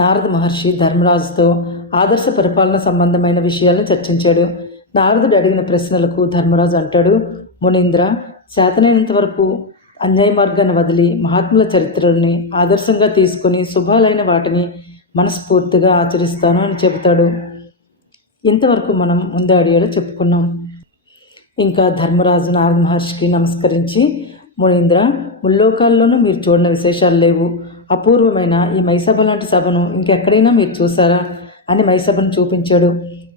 నారద మహర్షి ధర్మరాజుతో ఆదర్శ పరిపాలన సంబంధమైన విషయాలను చర్చించాడు. నారదుడు అడిగిన ప్రశ్నలకు ధర్మరాజు అంటాడు మునీంద్ర చేతనైనంత వరకు అన్యాయ మార్గాన్ని వదిలి మహాత్ముల చరిత్రల్ని ఆదర్శంగా తీసుకొని శుభాలైన వాటిని మనస్ఫూర్తిగా ఆచరిస్తాను అని చెబుతాడు. ఇంతవరకు మనం ముందు అడిగాలో చెప్పుకున్నాం. ఇంకా ధర్మరాజు నారద మహర్షికి నమస్కరించి మునీంద్ర ముల్లోకాల్లోనూ మీరు చూడని విశేషాలు లేవు. అపూర్వమైన ఈ మైసభ లాంటి సభను ఇంకెక్కడైనా మీరు చూసారా అని మైసభను చూపించాడు.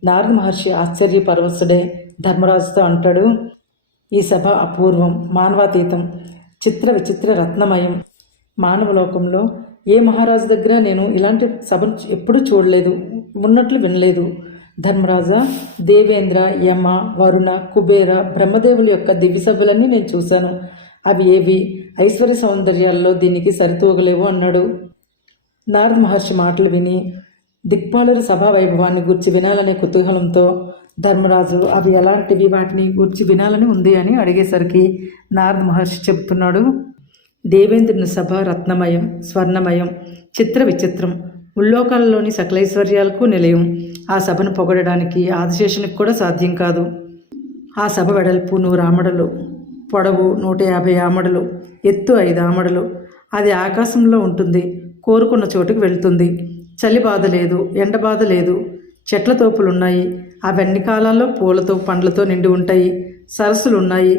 నారద మహర్షి ఆశ్చర్య పరవశుడే ధర్మరాజుతో అంటాడు ఈ సభ అపూర్వం మానవాతీతం చిత్ర విచిత్ర రత్నమయం. మానవ లోకంలో ఏ మహారాజు దగ్గర నేను ఇలాంటి సభను ఎప్పుడూ చూడలేదు ఉన్నట్లు వినలేదు. ధర్మరాజా దేవేంద్ర యమ వరుణ కుబేర బ్రహ్మదేవుల యొక్క దివ్య సభలన్నీ నేను చూశాను. అవి ఏవి? ఐశ్వర్య సౌందర్యాల్లో దీనికి సరితూగలేవు అన్నాడు. నారద మహర్షి మాటలు విని దిక్పాలుర సభా వైభవాన్ని గురించి వినాలనే కుతూహలంతో ధర్మరాజు అవి ఎలాంటివి? వాటిని గురించి వినాలని ఉంది అని అడిగేసరికి నారద మహర్షి చెబుతున్నాడు. దేవేంద్రుని సభ రత్నమయం స్వర్ణమయం చిత్ర విచిత్రం ఉల్లోకాలలోని సకలైశ్వర్యాలకు నిలయం. ఆ సభను పొగడడానికి ఆదిశేషునికి కూడా సాధ్యం కాదు. ఆ సభ వెడల్పు నూరు పొడవు నూట యాభై ఆమడలు ఎత్తు ఐదు ఆమడలు. అది ఆకాశంలో ఉంటుంది కోరుకున్న చోటుకు వెళ్తుంది. చలి బాధ లేదు ఎండ బాధ లేదు. చెట్ల తోపులున్నాయి అవన్నీ కాలాల్లో పూలతో పండ్లతో నిండి ఉంటాయి. సరస్సులు ఉన్నాయి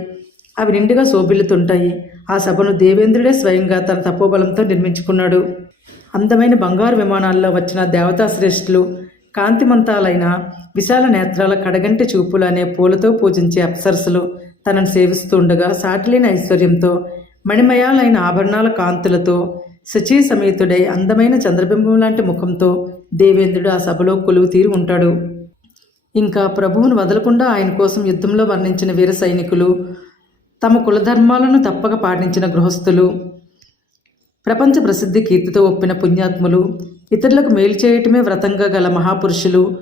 అవి నిండుగా శోభిల్లుతుంటాయి. ఆ సభను దేవేంద్రుడే స్వయంగా తన తపోబలంతో నిర్మించుకున్నాడు. అందమైన బంగారు విమానాల్లో వచ్చిన దేవతా శ్రేష్ఠులు కాంతిమంతాలైన విశాల నేత్రాల కడగంటి చూపులు అనే పూలతో పూజించే అప్సరసులు తనను సేవిస్తూ ఉండగా సాటిలేని ఐశ్వర్యంతో మణిమయాలైన ఆభరణాల కాంతులతో శచీ సమేతుడై అందమైన చంద్రబింబం లాంటి ముఖంతో దేవేంద్రుడు ఆ సభలో కొలువు తీరి ఉంటాడు. ఇంకా ప్రభువును వదలకుండా ఆయన కోసం యుద్ధంలో వర్ణించిన వీర సైనికులు తమ కులధర్మాలను తప్పక పాటించిన గృహస్థులు ప్రపంచ ప్రసిద్ధి కీర్తితో ఒప్పిన పుణ్యాత్ములు ఇతరులకు మేలు చేయటమే వ్రతంగా గల మహాపురుషులు.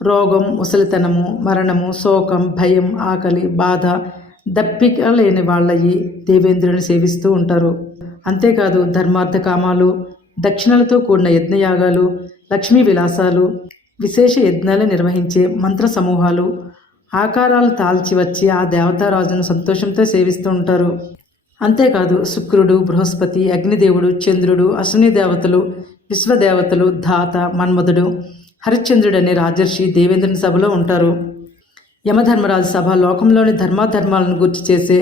రోగం ముసలితనము మరణము శోకం భయం ఆకలి బాధ దప్పిక లేని వాళ్ళయి దేవేంద్రుని సేవిస్తూ ఉంటారు. అంతేకాదు ధర్మార్థ కామాలు దక్షిణలతో కూడిన యజ్ఞయాగాలు లక్ష్మీ విలాసాలు విశేష యజ్ఞాలు నిర్వహించే మంత్ర సమూహాలు ఆకారాలు తాల్చి వచ్చి ఆ దేవతారాజును సంతోషంతో సేవిస్తూ ఉంటారు. అంతేకాదు శుక్రుడు బృహస్పతి అగ్నిదేవుడు చంద్రుడు అశ్విని దేవతలు విశ్వదేవతలు ధాత మన్మధుడు హరిశ్చంద్రుడు అనే రాజర్షి దేవేంద్రుని సభలో ఉంటారు. యమధర్మరాజు సభ లోకంలోని ధర్మాధర్మాలను గుర్తు చేసే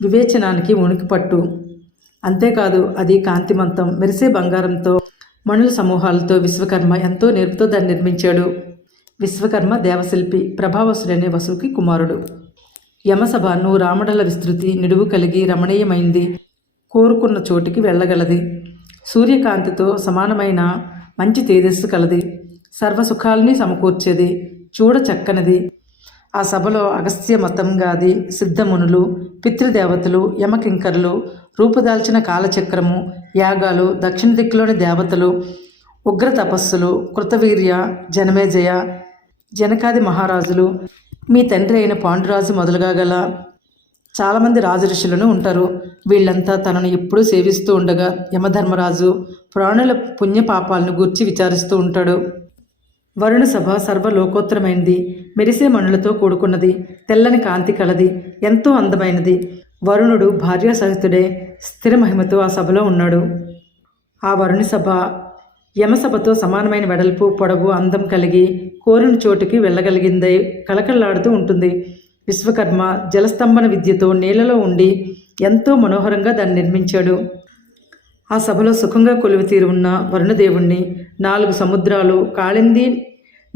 వివేచనానికి ఉనికిపట్టు అంతేకాదు అది కాంతిమంతం మెరిసే బంగారంతో మణుల సమూహాలతో విశ్వకర్మ ఎంతో నేర్పుతో దాన్ని నిర్మించాడు. విశ్వకర్మ దేవశిల్పి ప్రభావసుడనే వసుకి కుమారుడు. యమసభ రామడల విస్తృతి నిడువు కలిగి రమణీయమైంది కోరుకున్న చోటికి వెళ్ళగలది. సూర్యకాంతితో సమానమైన మంచి తేజస్సు కలది. సర్వసుఖాలని సమకూర్చేది చూడ చక్కనిది. ఆ సభలో అగస్త్య మతంగాది సిద్ధమునులు పితృదేవతలు యమకింకర్లు రూపుదాల్చిన కాలచక్రము యాగాలు దక్షిణ దిక్కులోని దేవతలు ఉగ్ర తపస్సులు కృతవీర్య జనమేజయ జనకాది మహారాజులు మీ తండ్రి అయిన పాండురాజు మొదలుగా గల చాలామంది రాజఋషులను ఉంటారు. వీళ్ళంతా తనను ఎప్పుడూ సేవిస్తూ ఉండగా యమధర్మరాజు ప్రాణుల పుణ్యపాపాలను గూర్చి విచారిస్తూ ఉంటాడు. వరుణ సభ సర్వలోకోత్తరమైనది. మెరిసే మణులతో కూడుకున్నది. తెల్లని కాంతి కలది. ఎంతో అందమైనది. వరుణుడు భార్యాసహితుడే. స్థిర మహిమతో ఆ సభలో ఉన్నాడు. ఆ వరుణ సభ యమసభతో సమానమైన వెడల్పు పొడవు అందం కలిగి కోరిన చోటుకి వెళ్ళగలిగిందై కళకళలాడుతూ ఉంటుంది. విశ్వకర్మ జలస్తంభన విద్యతో నీళ్ళలో ఉండి ఎంతో మనోహరంగా దాన్ని నిర్మించాడు. ఆ సభలో సుఖంగా కొలువుతీరు ఉన్న వరుణదేవుణ్ణి నాలుగు సముద్రాలు కాళింది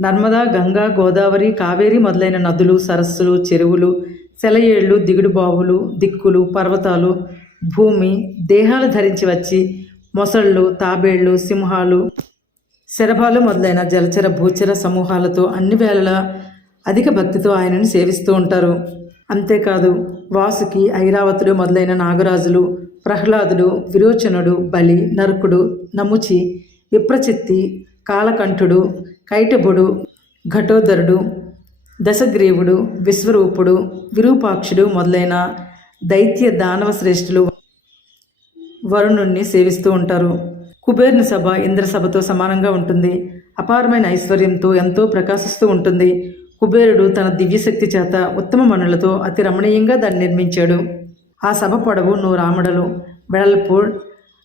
నర్మదా గంగా గోదావరి కావేరి మొదలైన నదులు సరస్సులు చెరువులు సెలయేళ్ళు దిగుడు బావులు దిక్కులు పర్వతాలు భూమి దేహాలు ధరించి వచ్చి మొసళ్ళు తాబేళ్ళు సింహాలు శరభాలు మొదలైన జలచర భూచర సమూహాలతో అన్ని వేళలా అధిక భక్తితో ఆయనను సేవిస్తూ ఉంటారు. అంతేకాదు వాసుకి ఐరావతుడు మొదలైన నాగరాజులు ప్రహ్లాదుడు విరోచనుడు బలి నరకుడు నముచి విప్రచిత్తి కాలకంఠుడు కైటభుడు ఘటోదరుడు దశగ్రీవుడు విశ్వరూపుడు విరూపాక్షుడు మొదలైన దైత్య దానవ శ్రేష్ఠులు వరుణుణ్ణి సేవిస్తూ ఉంటారు. కుబేరుని సభ ఇంద్ర సభతో సమానంగా ఉంటుంది. అపారమైన ఐశ్వర్యంతో ఎంతో ప్రకాశిస్తూ ఉంటుంది. కుబేరుడు తన దివ్యశక్తి చేత ఉత్తమ మనులతో అతి రమణీయంగా దాన్ని నిర్మించాడు. ఆ సభ పొడవు నూరామడలు ఆమడలు వెడల్పు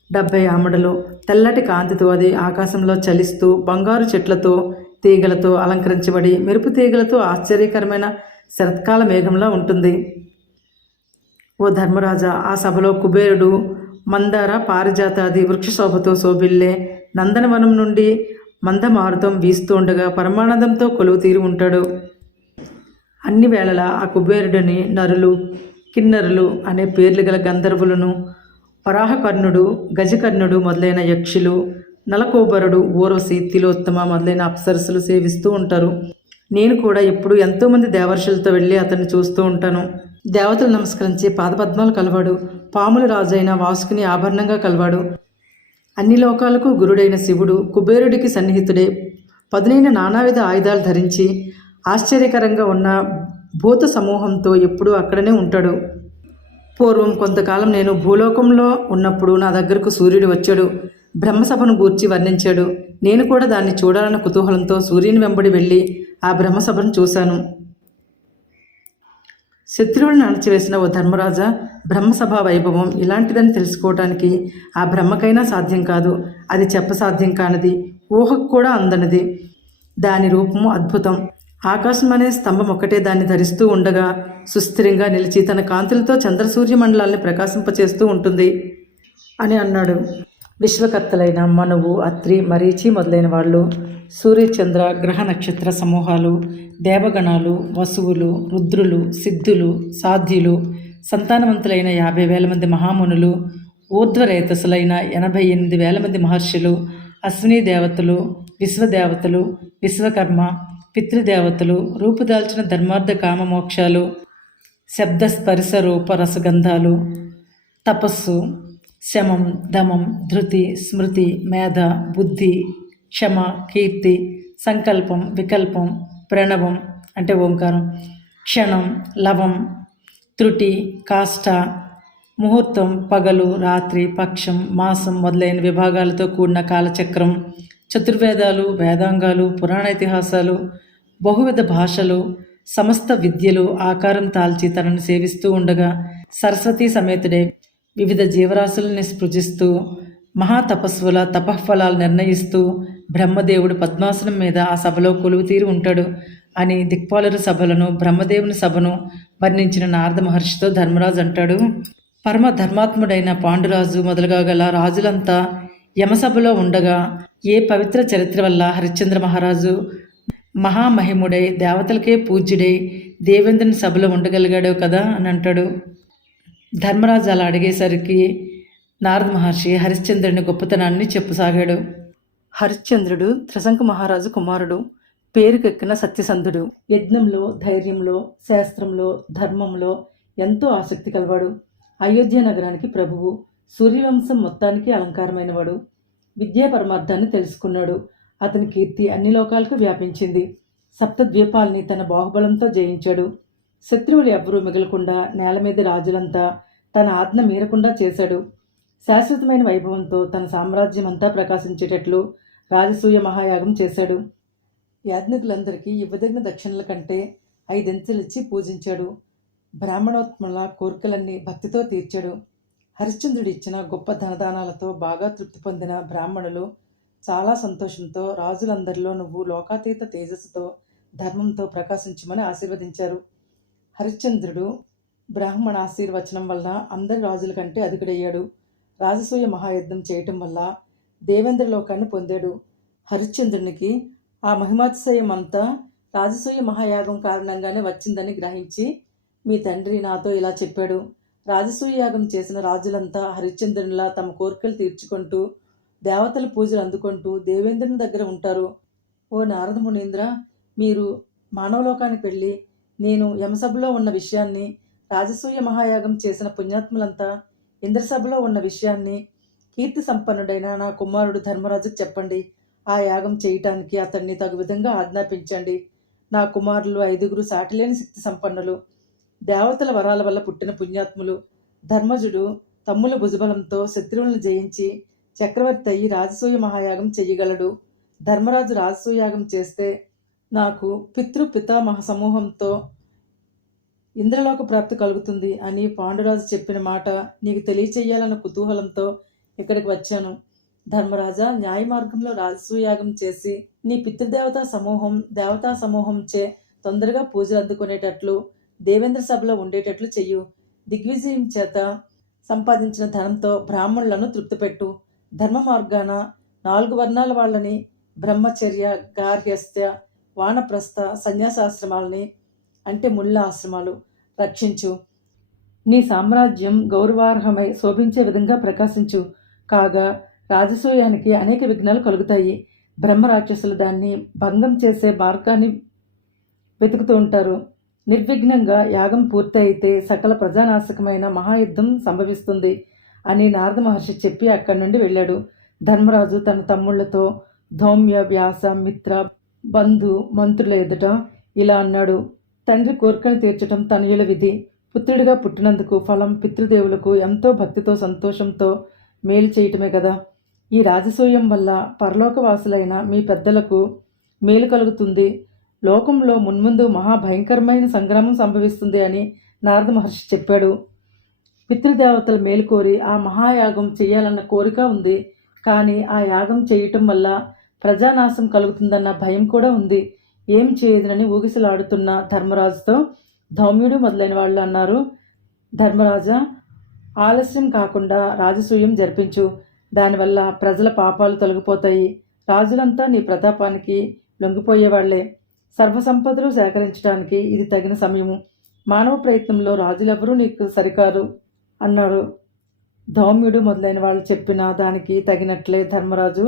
డెబ్బై ఆమడలు తెల్లటి కాంతితో అది ఆకాశంలో చలిస్తూ బంగారు చెట్లతో తీగలతో అలంకరించబడి మెరుపు తీగలతో ఆశ్చర్యకరమైన శరత్కాల మేఘంలా ఉంటుంది. ఓ ధర్మరాజా ఆ సభలో కుబేరుడు మందార పారిజాతాది వృక్షశోభతో శోభిల్లే నందనవనం నుండి మందమారుతం వీస్తూ ఉండగా పరమానందంతో కొలువు తీరి ఉంటాడు. అన్ని వేళలా ఆ కుబేరుడిని నరులు కిన్నరులు అనే పేర్లు గల గంధర్వులను వరాహకర్ణుడు గజకర్ణుడు మొదలైన యక్షులు నలకోబరుడు ఊర్వశి తిలోత్తమ మొదలైన అప్సరసులు సేవిస్తూ ఉంటారు. నేను కూడా ఎప్పుడు ఎంతోమంది దేవర్షులతో వెళ్ళి అతన్ని చూస్తూ ఉంటాను. దేవతలు నమస్కరించి పాదపద్మాలు కలవాడు పాముల రాజైన వాసుకుని ఆభరణంగా కలవాడు. అన్ని లోకాలకు గురుడైన శివుడు కుబేరుడికి సన్నిహితుడే. పదునైన నానావిధ ఆయుధాలు ధరించి ఆశ్చర్యకరంగా ఉన్న భూత సమూహంతో ఎప్పుడూ అక్కడనే ఉంటాడు. పూర్వం కొంతకాలం నేను భూలోకంలో ఉన్నప్పుడు నా దగ్గరకు సూర్యుడు వచ్చాడు. బ్రహ్మసభను గూర్చి వర్ణించాడు. నేను కూడా దాన్ని చూడాలన్న కుతూహలంతో సూర్యుని వెంబడి వెళ్ళి ఆ బ్రహ్మసభను చూశాను. శత్రువులను అణచివేసిన ఓ ధర్మరాజా బ్రహ్మసభ వైభవం ఇలాంటిదని తెలుసుకోవటానికి ఆ బ్రహ్మకైనా సాధ్యం కాదు. అది చెప్పసాధ్యం కానిది ఊహకు కూడా అందనిది. దాని రూపము అద్భుతం. ఆకాశం అనే స్తంభం ఒక్కటే దాన్ని ధరిస్తూ ఉండగా సుస్థిరంగా నిలిచి తన కాంతులతో చంద్రసూర్య మండలాన్ని ప్రకాశింపచేస్తూ ఉంటుంది అని అన్నాడు. విశ్వకర్తలైన మనువు అత్రి మరీచి మొదలైన వాళ్ళు సూర్యచంద్ర గ్రహ నక్షత్ర సమూహాలు దేవగణాలు వసువులు రుద్రులు సిద్ధులు సాధ్యులు సంతానవంతులైన యాభై వేల మంది మహామునులు ఊర్ధ్వరేతసులైన ఎనభై ఎనిమిది వేల మంది మహర్షులు అశ్విని దేవతలు విశ్వదేవతలు విశ్వకర్మ పితృదేవతలు రూపుదాల్చిన ధర్మార్థ కామ మోక్షాలు శబ్ద స్పర్శ రూప రసగంధాలు తపస్సు శమం దమం ధృతి స్మృతి మేధ బుద్ధి క్షమ కీర్తి సంకల్పం వికల్పం ప్రణవం అంటే ఓంకారం క్షణం లవం త్రుటి కాష్ట ముహూర్తం పగలు రాత్రి పక్షం మాసం మొదలైన విభాగాలతో కూడిన కాలచక్రం చతుర్వేదాలు వేదాంగాలు పురాణ ఇతిహాసాలు బహువిధ భాషలు సమస్త విద్యలు ఆకారం తాల్చి తనను సేవిస్తూ ఉండగా సరస్వతీ సమేతుడే వివిధ జీవరాశుల్ని స్పృజిస్తూ మహాతపస్సుల తపఫలాలు నిర్ణయిస్తూ బ్రహ్మదేవుడు పద్మాసనం మీద ఆ సభలో కొలువు తీరి ఉంటాడు అని దిక్పాలుర సభలను బ్రహ్మదేవుని సభను వర్ణించిన నారద మహర్షితో ధర్మరాజు అంటాడు. పరమ ధర్మాత్ముడైన పాండురాజు మొదలుగా గల రాజులంతా యమసభలో ఉండగా ఏ పవిత్ర చరిత్ర వల్ల హరిశ్చంద్ర మహారాజు మహామహిముడై దేవతలకే పూజ్యుడై దేవేంద్రుని సభలో ఉండగలిగాడో కదా అని అంటాడు. ధర్మరాజు అలా అడిగేసరికి నారద మహర్షి హరిశ్చంద్రుని గొప్పతనాన్ని చెప్పసాగాడు. హరిశ్చంద్రుడు త్రిశంకు మహారాజు కుమారుడు పేరుకెక్కిన సత్యసంధుడు. యజ్ఞంలో ధైర్యంలో శాస్త్రంలో ధర్మంలో ఎంతో ఆసక్తి కలవాడు. అయోధ్య నగరానికి ప్రభువు సూర్యవంశం మొత్తానికి అలంకారమైనవాడు. విద్యా పరమార్థాన్ని తెలుసుకున్నాడు. అతని కీర్తి అన్ని లోకాలకు వ్యాపించింది. సప్తద్వీపాల్ని తన బాహుబలంతో జయించాడు. శత్రువులు ఎవ్వరూ మిగలకుండా నేల మీద రాజులంతా తన ఆజ్ఞ మీరకుండా చేశాడు. శాశ్వతమైన వైభవంతో తన సామ్రాజ్యం అంతా ప్రకాశించేటట్లు రాజసూయ మహాయాగం చేశాడు. యాజ్ఞికులందరికీ ఇవ్వదగిన దక్షిణల కంటే ఐదెంతలిచ్చి పూజించాడు. బ్రాహ్మణోత్మల కోరికలన్నీ భక్తితో తీర్చాడు. హరిశ్చంద్రుడు ఇచ్చిన గొప్ప ధనదానాలతో బాగా తృప్తి పొందిన బ్రాహ్మణులు చాలా సంతోషంతో రాజులందరిలో నువ్వు లోకాతీత తేజస్సుతో ధర్మంతో ప్రకాశించమని ఆశీర్వదించారు. హరిశ్చంద్రుడు బ్రాహ్మణ ఆశీర్వచనం వల్ల అందరి రాజుల కంటే అధికుడయ్యాడు. రాజసూయ మహాయుద్ధం చేయటం వల్ల దేవేంద్ర లోకాన్ని పొందాడు. హరిశ్చంద్రునికి ఆ మహిమాతిశయం అంతా రాజసూయ మహాయాగం కారణంగానే వచ్చిందని గ్రహించి మీ తండ్రి నాతో ఇలా చెప్పాడు. రాజసూయ యాగం చేసిన రాజులంతా హరిశ్చంద్రునిలా తమ కోరికలు తీర్చుకుంటూ దేవతల పూజలు అందుకుంటూ దేవేంద్రుని దగ్గర ఉంటారు. ఓ నారద మునీంద్ర మీరు మానవలోకానికి వెళ్ళి నేను యమసభలో ఉన్న విషయాన్ని రాజసూయ మహాయాగం చేసిన పుణ్యాత్ములంతా ఇంద్రసభలో ఉన్న విషయాన్ని కీర్తి సంపన్నుడైన నా కుమారుడు ధర్మరాజుకు చెప్పండి. ఆ యాగం చేయటానికి అతన్ని తగు విధంగా ఆజ్ఞాపించండి. నా కుమారులు ఐదుగురు సాటిలేని శక్తి సంపన్నులు. దేవతల వరాల వల్ల పుట్టిన పుణ్యాత్ములు. ధర్మజుడు తమ్ముల భుజబలంతో శత్రువులను జయించి చక్రవర్తి అయి రాజసూయ మహాయాగం చెయ్యగలడు. ధర్మరాజు రాజసూయాగం చేస్తే నాకు పితృ పితామహ సమూహంతో ఇంద్రలోక ప్రాప్తి కలుగుతుంది అని పాండురాజు చెప్పిన మాట నీకు తెలియచేయాలన్న కుతూహలంతో ఇక్కడికి వచ్చాను. ధర్మరాజా న్యాయ మార్గంలో రాజసూయాగం చేసి నీ పితృదేవతా సమూహం దేవతా సమూహంచే తొందరగా పూజలు అందుకునేటట్లు దేవేంద్ర సభలో ఉండేటట్లు చెయ్యు. దిగ్విజయం చేత సంపాదించిన ధనంతో బ్రాహ్మణులను తృప్తిపెట్టు. ధర్మ మార్గాన నాలుగు వర్ణాల వాళ్ళని బ్రహ్మచర్య గార్హస్థ్య వానప్రస్థ సన్యాసాశ్రమాలని అంటే ముళ్ళ ఆశ్రమాలు రక్షించు. నీ సామ్రాజ్యం గౌరవార్హమై శోభించే విధంగా ప్రకాశించు. కాగా రాజసూయానికి అనేక విఘ్నాలు కలుగుతాయి. బ్రహ్మ రాక్షసులు దాన్ని భంగం చేసే మార్గాన్ని వెతుకుతూ ఉంటారు. నిర్విఘ్నంగా యాగం పూర్తయితే సకల ప్రజానాశకమైన మహాయుద్ధం సంభవిస్తుంది. అని నారద మహర్షి చెప్పి అక్కడి నుండి వెళ్ళాడు. ధర్మరాజు తన తమ్ముళ్ళతో ధౌమ్య వ్యాస మిత్ర బంధు మంత్రుల ఎదుట ఇలా అన్నాడు. తండ్రి కోరికను తీర్చడం తనయుల విధి. పుత్రుడిగా పుట్టినందుకు ఫలం పితృదేవులకు ఎంతో భక్తితో సంతోషంతో మేలు చేయటమే కదా. ఈ రాజసూయం వల్ల పరలోకవాసులైన మీ పెద్దలకు మేలు కలుగుతుంది. లోకంలో మున్ముందు మహాభయంకరమైన సంగ్రామం సంభవిస్తుంది అని నారద మహర్షి చెప్పాడు. పితృదేవతలు మేలుకోరి ఆ మహాయాగం చేయాలన్న కోరిక ఉంది. కానీ ఆ యాగం చేయటం వల్ల ప్రజానాశం కలుగుతుందన్న భయం కూడా ఉంది. ఏం చేయదునని ఊగిసలాడుతున్న ధర్మరాజుతో ధౌమ్యుడు మొదలైన వాళ్ళు అన్నారు. ధర్మరాజా ఆలస్యం కాకుండా రాజసూయం జరిపించు. దానివల్ల ప్రజల పాపాలు తొలగిపోతాయి. రాజులంతా నీ ప్రతాపానికి లొంగిపోయేవాళ్ళే సర్వసంపదలు సేకరించడానికి ఇది తగిన సమయము. మానవ ప్రయత్నంలో రాజులెవరూ నీకు సరికారు. అన్నాడు. ధౌమ్యుడు మొదలైన వాళ్ళు చెప్పిన దానికి తగినట్లే ధర్మరాజు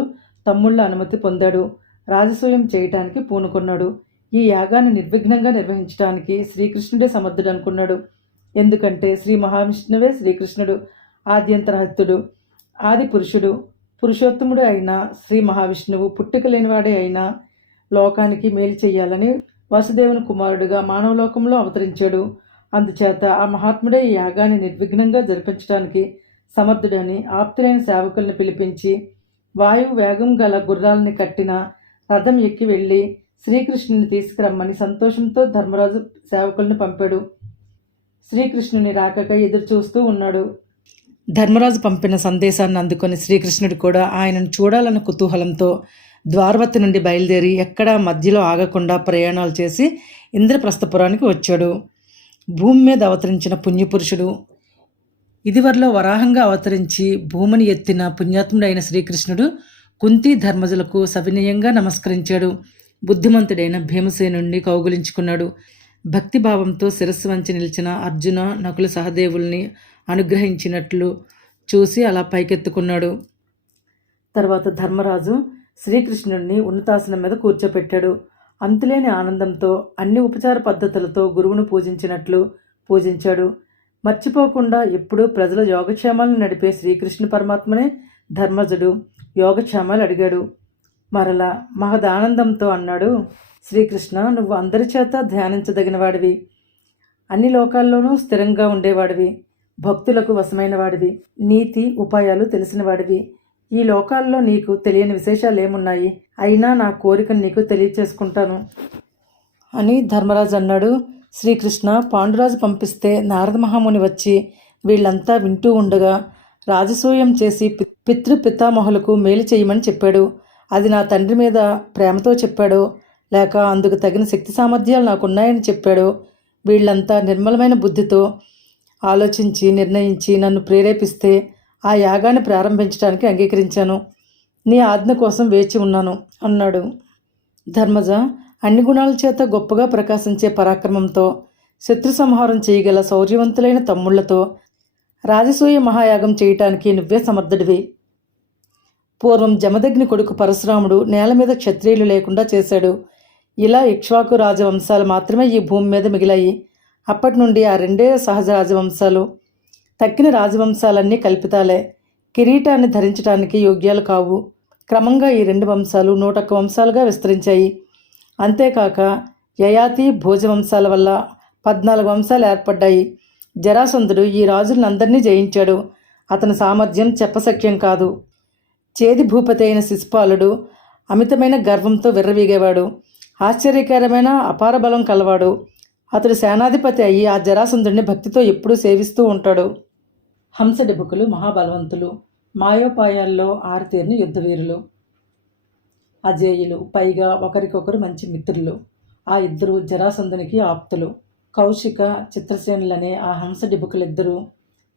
తమ్ముళ్ళ అనుమతి పొందాడు. రాజసూయం చేయటానికి పూనుకున్నాడు. ఈ యాగాన్ని నిర్విఘ్నంగా నిర్వహించడానికి శ్రీకృష్ణుడే సమర్థుడు అనుకున్నాడు. ఎందుకంటే శ్రీ మహావిష్ణువే శ్రీకృష్ణుడు ఆద్యంతరహత్తుడు ఆది పురుషుడు పురుషోత్తముడు అయిన శ్రీ మహావిష్ణువు పుట్టుక లేనివాడే అయినా లోకానికి మేలు చేయాలని వసుదేవుని కుమారుడుగా మానవలోకంలో అవతరించాడు. అందుచేత ఆ మహాత్ముడే ఈ యాగాన్ని నిర్విఘ్నంగా జరిపించడానికి సమర్థుడని ఆప్తులైన సేవకుల్ని పిలిపించి వాయువు వేగం గల గుర్రాలని కట్టిన రథం ఎక్కి వెళ్ళి శ్రీకృష్ణుని తీసుకురమ్మని సంతోషంతో ధర్మరాజు సేవకుల్ని పంపాడు. శ్రీకృష్ణుని రాకక ఎదురు చూస్తూ ఉన్నాడు. ధర్మరాజు పంపిన సందేశాన్ని అందుకొని శ్రీకృష్ణుడు కూడా ఆయనను చూడాలన్న కుతూహలంతో ద్వారవతి నుండి బయలుదేరి ఎక్కడా మధ్యలో ఆగకుండా ప్రయాణాలు చేసి ఇంద్రప్రస్థపురానికి వచ్చాడు. భూమి మీద అవతరించిన పుణ్యపురుషుడు. ఇదివరలో వరాహంగా అవతరించి భూమిని ఎత్తిన పుణ్యాత్ముడైన శ్రీకృష్ణుడు కుంతి ధర్మజులకు సవినయంగా నమస్కరించాడు. బుద్ధిమంతుడైన భీమసేనుణ్ణి కౌగులించుకున్నాడు. భక్తిభావంతో శిరస్సు వంచి నిలిచిన అర్జున నకుల సహదేవుల్ని అనుగ్రహించినట్లు చూసి అలా పైకెత్తుకున్నాడు. తర్వాత ధర్మరాజు శ్రీకృష్ణుడిని ఉన్నతాసనం మీద కూర్చోపెట్టాడు. అంతులేని ఆనందంతో అన్ని ఉపచార పద్ధతులతో గురువును పూజించినట్లు పూజించాడు. మర్చిపోకుండా ఎప్పుడూ ప్రజల యోగక్షేమాలను నడిపే శ్రీకృష్ణ పరమాత్మనే ధర్మజుడు. యోగక్షేమాలు అడిగాడు. మరలా మహదానందంతో అన్నాడు శ్రీకృష్ణ నువ్వు అందరి చేత ధ్యానించదగిన వాడివి అన్ని లోకాల్లోనూ స్థిరంగా ఉండేవాడివి. భక్తులకు వశమైన వాడివి నీతి ఉపాయాలు తెలిసిన వాడివి ఈ లోకాల్లో నీకు తెలియని విశేషాలు ఏమున్నాయి అయినా నా కోరికను నీకు తెలియచేసుకుంటాను. అని ధర్మరాజు అన్నాడు. శ్రీకృష్ణ పాండురాజు పంపిస్తే నారద మహాముని వచ్చి వీళ్ళంతా వింటూ ఉండగా రాజసూయం చేసి పితృ పితామహులకు మేలు చేయమని చెప్పాడు. అది నా తండ్రి మీద ప్రేమతో చెప్పాడు. లేక అందుకు తగిన శక్తి సామర్థ్యాలు నాకున్నాయని చెప్పాడు. వీళ్ళంతా నిర్మలమైన బుద్ధితో ఆలోచించి నిర్ణయించి నన్ను ప్రేరేపిస్తే ఆ యాగాన్ని ప్రారంభించడానికి అంగీకరించాను. నీ ఆజ్ఞ కోసం వేచి ఉన్నాను అన్నాడు. ధర్మజ అన్ని గుణాల చేత గొప్పగా ప్రకాశించే పరాక్రమంతో శత్రు సంహారం చేయగల శౌర్యవంతులైన తమ్ముళ్ళతో రాజసూయ మహాయాగం చేయటానికి నువ్వే సమర్థుడివి. పూర్వం జమదగ్ని కొడుకు పరశురాముడు నేల మీద క్షత్రియులు లేకుండా చేశాడు. ఇలా ఇక్ష్వాకు రాజవంశాలు మాత్రమే ఈ భూమి మీద మిగిలాయి. అప్పటి నుండి ఆ రెండే సహజ రాజవంశాలు. తక్కిన రాజవంశాలన్నీ కల్పితాలే. కిరీటాన్ని ధరించడానికి యోగ్యాలు కావు. క్రమంగా ఈ రెండు వంశాలు నూటొక్క వంశాలుగా విస్తరించాయి. అంతేకాక యయాతి భోజ వంశాల వల్ల పద్నాలుగు వంశాలు ఏర్పడ్డాయి. జరాసంధుడు ఈ రాజులందరినీ జయించాడు. అతని సామర్థ్యం చెప్పసఖ్యం కాదు. చేది భూపతి అయిన శిశుపాలుడు అమితమైన గర్వంతో విర్రవీగేవాడు. ఆశ్చర్యకరమైన అపార బలం కలవాడు. అతడు సేనాధిపతి అయ్యి ఆ జరాసంధుడిని భక్తితో ఎప్పుడూ సేవిస్తూ ఉంటాడు. హంసడిబుకులు మహాబలవంతులు మాయోపాయాల్లో ఆరితేరిన యుద్ధవీరులు అజేయులు పైగా ఒకరికొకరు మంచి మిత్రులు. ఆ ఇద్దరు జరాసంధునికి ఆప్తులు. కౌశిక చిత్రసేనులనే ఆ హంసడిబుకులిద్దరూ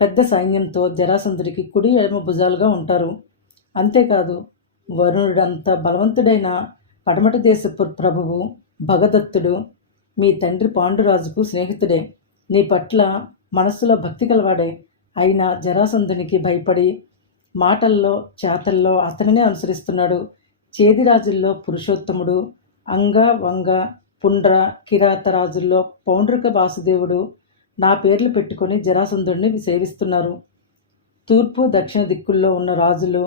పెద్ద సైన్యంతో జరాసంధుడికి కుడి ఎడమ భుజాలుగా ఉంటారు. అంతేకాదు వరుణుడంత బలవంతుడైన పడమటి దేశపు ప్రభువు భగదత్తుడు మీ తండ్రి పాండురాజుకు స్నేహితుడే. నీ పట్ల మనస్సులో భక్తి కలవాడే అయినా జరాసంధునికి భయపడి మాటల్లో చేతల్లో అతనినే అనుసరిస్తున్నాడు. చేదిరాజుల్లో పురుషోత్తముడు అంగ వంగ పుండ్ర కిరాత రాజుల్లో పౌండ్రిక వాసుదేవుడు నా పేర్లు పెట్టుకొని జరాసంధుడిని సేవిస్తున్నారు. తూర్పు దక్షిణ దిక్కుల్లో ఉన్న రాజులు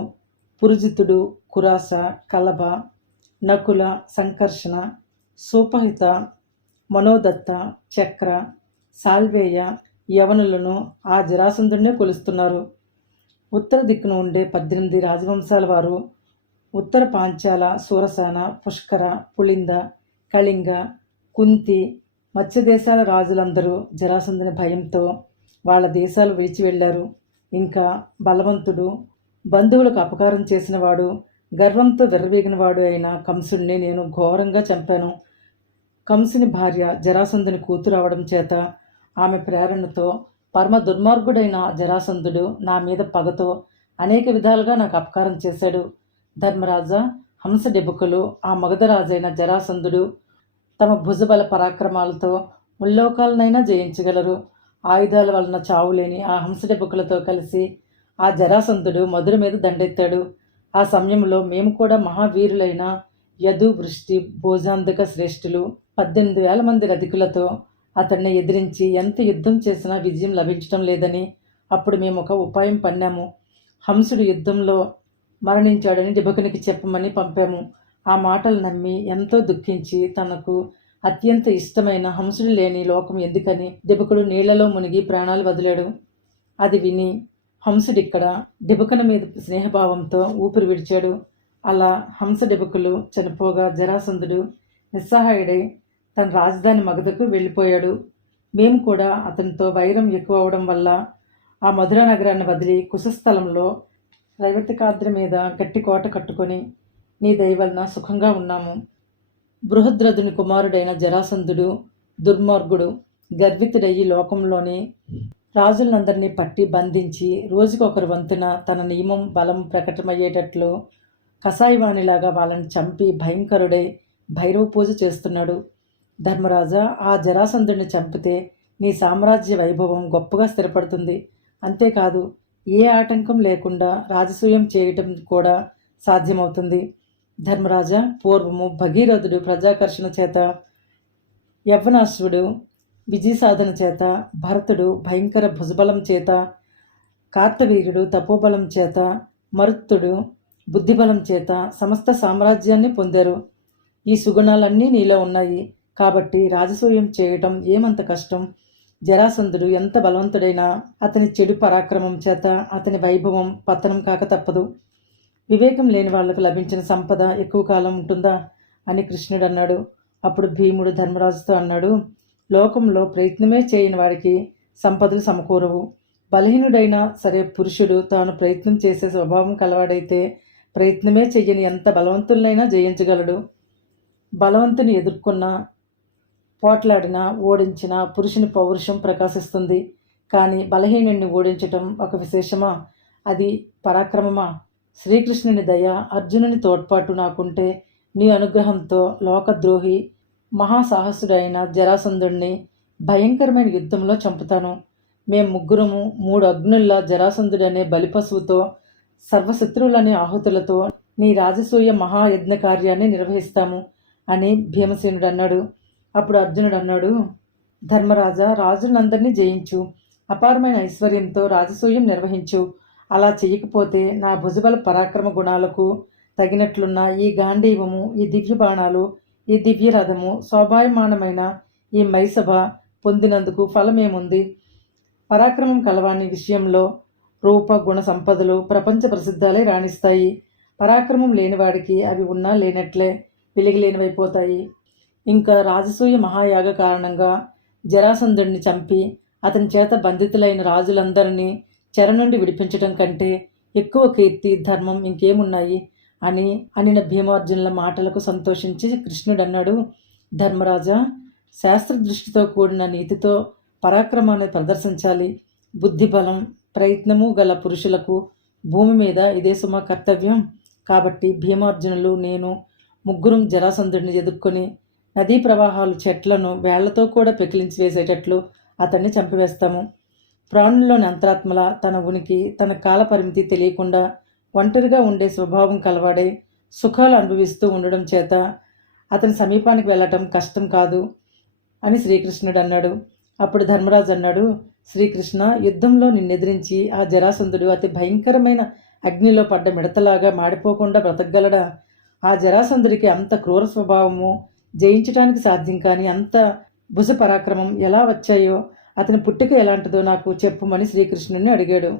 పురుజితుడు కురాస కలబ నకుల సంకర్షణ సూపహిత మనోదత్త చక్ర సాల్వేయ యవనులను ఆ జరాసంధుడినే కొలుస్తున్నారు. ఉత్తర దిక్కున ఉండే పద్దెనిమిది రాజవంశాల వారు ఉత్తర పాంచాల సూరసాన పుష్కర పులింద కళింగ కుంతి మత్స్య దేశాల రాజులందరూ జరాసంధుని భయంతో వాళ్ళ దేశాలు విడిచి వెళ్ళారు. ఇంకా బలవంతుడు బంధువులకు అపకారం చేసినవాడు గర్వంతో విర్రవీగినవాడు అయిన కంసుడిని నేను ఘోరంగా చంపాను. కంసుని భార్య జరాసంధుని కూతురు అవడం చేత ఆమె ప్రేరణతో పరమ దుర్మార్గుడైన జరాసంధుడు నా మీద పగతో అనేక విధాలుగా నాకు అపకారం చేశాడు. ధర్మరాజా హంసడెబుకలు ఆ మగధరాజైన జరాసంధుడు తమ భుజబల పరాక్రమాలతో ముల్లోకాలనైనా జయించగలరు. ఆయుధాల వలన చావులేని ఆ హంసడెబుకలతో కలిసి ఆ జరాసంధుడు మధుర మీద దండెత్తాడు. ఆ సమయంలో మేము కూడా మహావీరులైన యదు వృష్టి భోజాంధక శ్రేష్ఠులు పద్దెనిమిది వేల మంది రధికులతో అతన్ని ఎదిరించి ఎంత యుద్ధం చేసినా విజయం లభించడం లేదని అప్పుడు మేము ఒక ఉపాయం పన్నాము. హంసుడు యుద్ధంలో మరణించాడని డిబకునికి చెప్పమని పంపాము. ఆ మాటలు నమ్మి ఎంతో దుఃఖించి తనకు అత్యంత ఇష్టమైన హంసుడు లేని లోకం ఎందుకని డిబకుడు నీళ్ళలో మునిగి ప్రాణాలు వదిలాడు. అది విని హంసుడిక్కడ డిబుకన మీద స్నేహభావంతో ఊపిరి విడిచాడు. అలా హంస డిబకులు చనిపోగా జరాసంధుడు నిస్సహాయుడై తన రాజధాని మగధకు వెళ్ళిపోయాడు. మేము కూడా అతనితో వైరం ఎక్కువ అవడం వల్ల ఆ మధుర నగరాన్ని వదిలి కుశస్థలంలో రైవతికాద్రి మీద గట్టి కోట కట్టుకొని నీ దయవలన సుఖంగా ఉన్నాము. బృహద్రథుని కుమారుడైన జరాసంధుడు దుర్మార్గుడు గర్వితుడయ్యి లోకంలోని రాజులందరినీ పట్టి బంధించి రోజుకొకరు వంతున తన నియమం బలం ప్రకటమయ్యేటట్లు కషాయవాణిలాగా వాళ్ళని చంపి భయంకరుడై భైరవ పూజ చేస్తున్నాడు. ధర్మరాజా ఆ జరాసంధుడిని చంపితే నీ సామ్రాజ్య వైభవం గొప్పగా స్థిరపడుతుంది. అంతేకాదు ఏ ఆటంకం లేకుండా రాజసూయం చేయటం కూడా సాధ్యమవుతుంది. ధర్మరాజా పూర్వము భగీరథుడు ప్రజాకర్షణ చేత యవ్వనాశ్వుడు విజయ సాధన చేత భరతుడు భయంకర భుజబలం చేత కార్తవీర్యుడు తపోబలం చేత మరుత్తుడు బుద్ధిబలం చేత సమస్త సామ్రాజ్యాన్ని పొందారు. ఈ సుగుణాలన్నీ నీలో ఉన్నాయి. కాబట్టి రాజసూయం చేయటం ఏమంత కష్టం? జరాసంధుడు ఎంత బలవంతుడైనా అతని చెడు పరాక్రమం చేత అతని వైభవం పతనం కాక తప్పదు. వివేకం లేని వాళ్ళకు లభించిన సంపద ఎక్కువ కాలం ఉంటుందా? అని కృష్ణుడు అన్నాడు. అప్పుడు భీముడు ధర్మరాజుతో అన్నాడు లోకంలో ప్రయత్నమే చేయని వాడికి సంపదలు సమకూరవు. బలహీనుడైనా సరే పురుషుడు తాను ప్రయత్నం చేసే స్వభావం కలవాడైతే ప్రయత్నమే చెయ్యని ఎంత బలవంతులనైనా జయించగలడు. బలవంతుని ఎదుర్కొన్న పోట్లాడిన ఓడించిన పురుషుని పౌరుషం ప్రకాశిస్తుంది. కానీ బలహీనుణ్ణి ఓడించటం ఒక విశేషమా? అది పరాక్రమమా? శ్రీకృష్ణుని దయ అర్జునుని తోడ్పాటు నాకుంటే నీ అనుగ్రహంతో లోకద్రోహి మహాసాహసుడైన జరాసంధుణ్ణి భయంకరమైన యుద్ధంలో చంపుతాను. మేం ముగ్గురము మూడు అగ్నుల్లా జరాసంధుడనే బలిపశువుతో సర్వశత్రువులనే ఆహుతులతో నీ రాజసూయ మహాయజ్ఞ కార్యాన్ని నిర్వహిస్తాము అని భీమసేనుడు అన్నాడు. అప్పుడు అర్జునుడు అన్నాడు ధర్మరాజా రాజులందరినీ జయించు. అపారమైన ఐశ్వర్యంతో రాజసూయం నిర్వహించు. అలా చేయకపోతే నా భుజబల పరాక్రమ గుణాలకు తగినట్లున్న ఈ గాంధీవము ఈ దివ్య బాణాలు ఈ దివ్యరథము శోభాయమానమైన ఈ మైసభ పొందినందుకు ఫలమేముంది? పరాక్రమం కలవాని విషయంలో రూప గుణ సంపదలు ప్రపంచ ప్రసిద్ధాలే రాణిస్తాయి. పరాక్రమం లేనివాడికి అవి ఉన్నా లేనట్లే వెలిగిలేనివైపోతాయి. ఇంకా రాజసూయ మహాయాగ కారణంగా జరాసంధుడిని చంపి అతని చేత బంధితులైన రాజులందరినీ చెర నుండి విడిపించటం కంటే ఎక్కువ కీర్తి ధర్మం ఇంకేమున్నాయి అని అనిన భీమార్జునుల మాటలకు సంతోషించి కృష్ణుడు అన్నాడు ధర్మరాజా శాస్త్ర దృష్టితో కూడిన నీతితో పరాక్రమాన్ని ప్రదర్శించాలి. బుద్ధిబలం ప్రయత్నము గల పురుషులకు భూమి మీద ఇదే సుమ కర్తవ్యం. కాబట్టి భీమార్జునులు నేను ముగ్గురం జరాసంధుడిని ఎదుర్కొని నదీ ప్రవాహాలు చెట్లను వేళ్ళతో కూడా పెకిలించి వేసేటట్లు అతన్ని చంపివేస్తాము. ప్రాణుల్లోని అంతరాత్మల తన ఉనికి తన కాల పరిమితి తెలియకుండా ఒంటరిగా ఉండే స్వభావం కలవాడే సుఖాలు అనుభవిస్తూ ఉండడం చేత అతని సమీపానికి వెళ్ళటం కష్టం కాదు అని శ్రీకృష్ణుడు అన్నాడు. అప్పుడు ధర్మరాజు అన్నాడు శ్రీకృష్ణ యుద్ధంలో నిన్నెదిరించి ఆ జరాసంధుడు అతి భయంకరమైన అగ్నిలో పడ్డ మిడతలాగా మాడిపోకుండా బ్రతకగలడా? ఆ జరాసంధుడికి అంత క్రూర స్వభావము జయించడానికి సాధ్యం కాని అంత భుజ పరాక్రమం ఎలా వచ్చాయో అతని పుట్టుక ఎలాంటిదో నాకు చెప్పుమని శ్రీకృష్ణుని అడిగాడు.